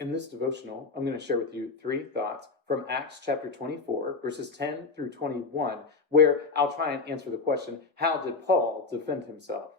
In this devotional, I'm going to share with you 3 thoughts from Acts chapter 24, verses 10 through 21, where I'll try and answer the question, how did Paul defend himself?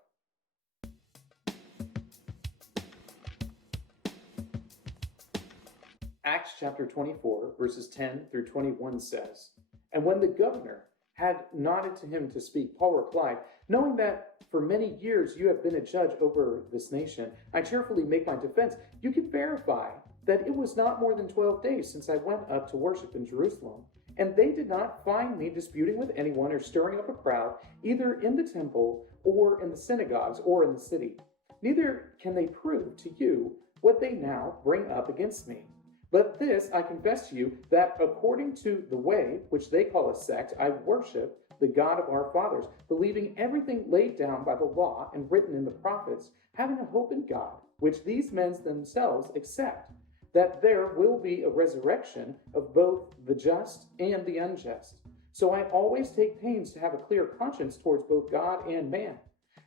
Acts chapter 24, verses 10 through 21 says, "And when the governor had nodded to him to speak, Paul replied, 'Knowing that for many years you have been a judge over this nation, I cheerfully make my defense. You can verify that it was not more than 12 days since I went up to worship in Jerusalem, and they did not find me disputing with anyone or stirring up a crowd, either in the temple or in the synagogues or in the city. Neither can they prove to you what they now bring up against me. But this I confess to you, that according to the way which they call a sect, I worship the God of our fathers, believing everything laid down by the law and written in the prophets, having a hope in God, which these men themselves accept, that there will be a resurrection of both the just and the unjust. So I always take pains to have a clear conscience towards both God and man.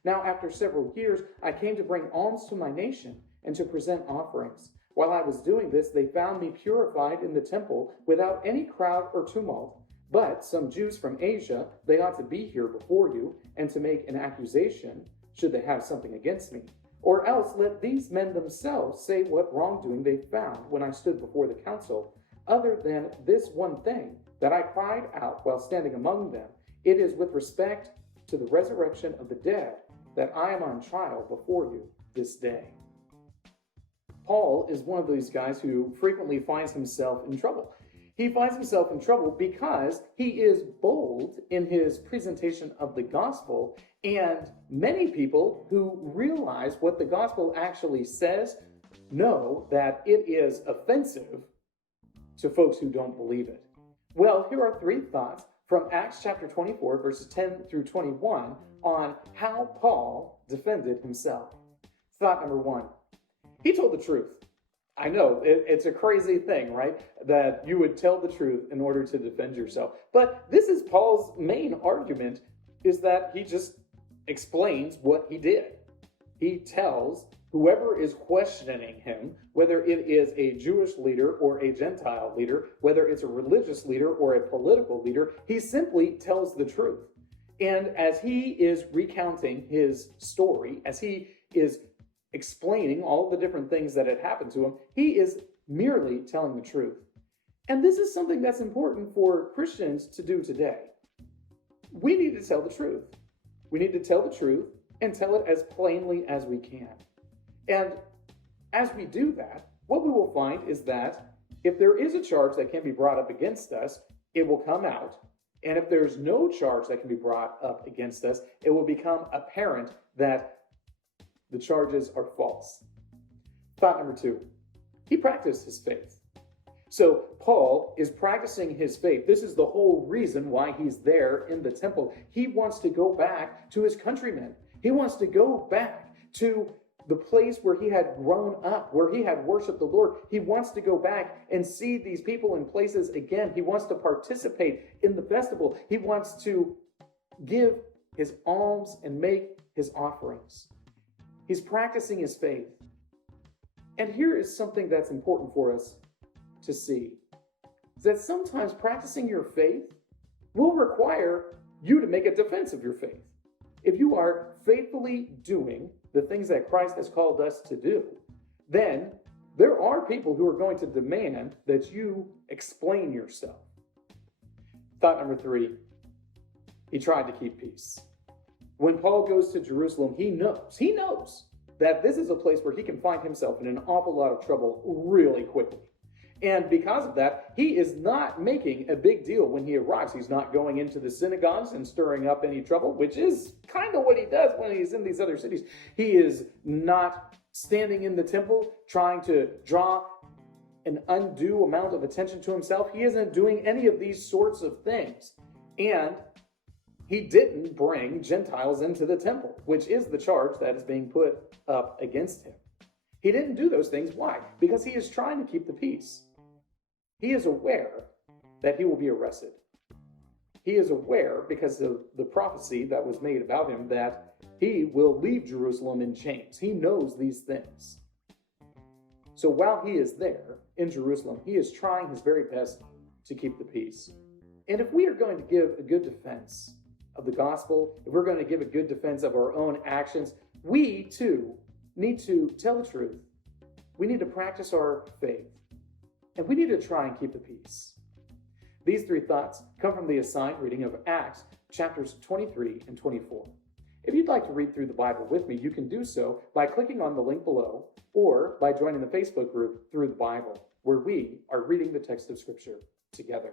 Now after several years, I came to bring alms to my nation and to present offerings. While I was doing this, they found me purified in the temple without any crowd or tumult. But some Jews from Asia, they ought to be here before you and to make an accusation, should they have something against me. Or else let these men themselves say what wrongdoing they found when I stood before the council, other than this one thing, that I cried out while standing among them. It is with respect to the resurrection of the dead that I am on trial before you this day." Paul is one of these guys who frequently finds himself in trouble. He finds himself in trouble because he is bold in his presentation of the gospel, and many people who realize what the gospel actually says know that it is offensive to folks who don't believe it. Well, here are 3 thoughts from Acts chapter 24, verses 10 through 21 on how Paul defended himself. Thought number 1. He told the truth. I know, it's a crazy thing, right? That you would tell the truth in order to defend yourself. But this is Paul's main argument, is that he just explains what he did. He tells whoever is questioning him, whether it is a Jewish leader or a Gentile leader, whether it's a religious leader or a political leader, he simply tells the truth. And as he is recounting his story, as he is explaining all the different things that had happened to him, he is merely telling the truth. And this is something that's important for Christians to do today. We need to tell the truth. We need to tell the truth and tell it as plainly as we can. And as we do that, what we will find is that if there is a charge that can be brought up against us, it will come out. And if there's no charge that can be brought up against us, it will become apparent that the charges are false. Thought number 2, he practiced his faith. So Paul is practicing his faith. This is the whole reason why he's there in the temple. He wants to go back to his countrymen. He wants to go back to the place where he had grown up, where he had worshiped the Lord. He wants to go back and see these people and places again. He wants to participate in the festival. He wants to give his alms and make his offerings. He's practicing his faith. And here is something that's important for us to see. Is that sometimes practicing your faith will require you to make a defense of your faith. If you are faithfully doing the things that Christ has called us to do, then there are people who are going to demand that you explain yourself. Thought number 3, he tried to keep peace. When Paul goes to Jerusalem, he knows that this is a place where he can find himself in an awful lot of trouble really quickly. And because of that, he is not making a big deal when he arrives. He's not going into the synagogues and stirring up any trouble, which is kind of what he does when he's in these other cities. He is not standing in the temple trying to draw an undue amount of attention to himself. He isn't doing any of these sorts of things. And he didn't bring Gentiles into the temple, which is the charge that is being put up against him. He didn't do those things. Why? Because he is trying to keep the peace. He is aware that he will be arrested. He is aware, because of the prophecy that was made about him, that he will leave Jerusalem in chains. He knows these things. So while he is there in Jerusalem, he is trying his very best to keep the peace. And if we are going to give a good defense of the gospel, if we're going to give a good defense of our own actions, we too need to tell the truth. We need to practice our faith. And we need to try and keep the peace. These three thoughts come from the assigned reading of Acts chapters 23 and 24. If you'd like to read through the Bible with me, you can do so by clicking on the link below or by joining the Facebook group Through the Bible, where we are reading the text of Scripture together.